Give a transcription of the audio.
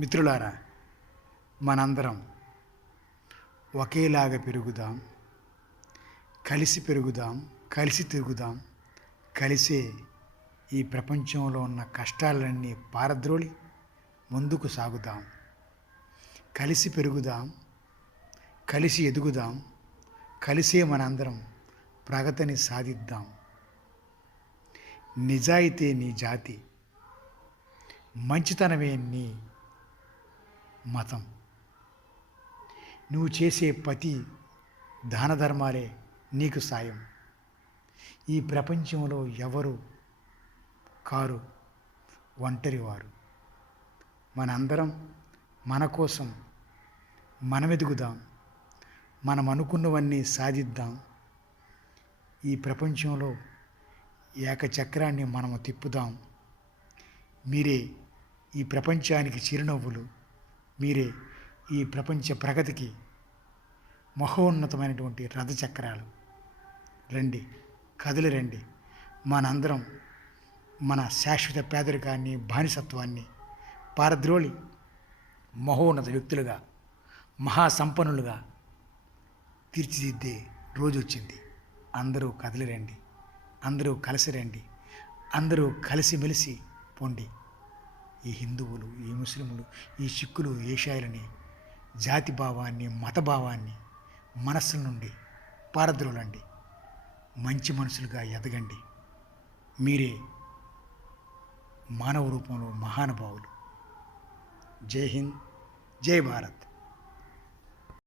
మిత్రులారా, మనందరం ఒకేలాగా పెరుగుదాం, కలిసి పెరుగుదాం, కలిసి తిరుగుదాం, కలిసే ఈ ప్రపంచంలో ఉన్న కష్టాలన్నీ పారద్రోలి ముందుకు సాగుదాం. కలిసి పెరుగుదాం, కలిసి ఎదుగుదాం, కలిసే మనందరం ప్రగతిని సాధిద్దాం. నిజాయితీ నీ జాతి, మంచితనమే నీ మతం. నువ్వు చేసే ప్రతి దాన ధర్మాలే నీకు సాయం. ఈ ప్రపంచంలో ఎవరు కారు ఒంటరివారు. మనందరం మన కోసం మనం ఎదుగుదాం, మనం అనుకున్నవన్నీ సాధిద్దాం. ఈ ప్రపంచంలో ఏకచక్రాన్ని మనము తిప్పుదాం. మీరే ఈ ప్రపంచానికి చిరునవ్వులు, మీరే ఈ ప్రపంచ ప్రగతికి మహోన్నతమైనటువంటి రథచక్రాలు. రండి, కదిలి రండి. మనందరం మన శాశ్వత పేదరికాన్ని, బానిసత్వాన్ని పారద్రోలి మహోన్నత వ్యక్తులుగా, మహాసంపన్నులుగా తీర్చిదిద్దే రోజు వచ్చింది. అందరూ కదిలి రండి, అందరూ కలిసి రండి, అందరూ కలిసిమెలిసి పోండి. ఈ హిందువులు, ఈ ముస్లింలు, ఈ సిక్కులు, ఏషాయులని జాతి భావాన్ని, మత భావాన్ని మనస్సుల నుండి పారద్రోలండి. మంచి మనుషులుగా ఎదగండి. మీరే మానవ రూపంలో మహానుభావులు. జై హింద్, జై భారత్.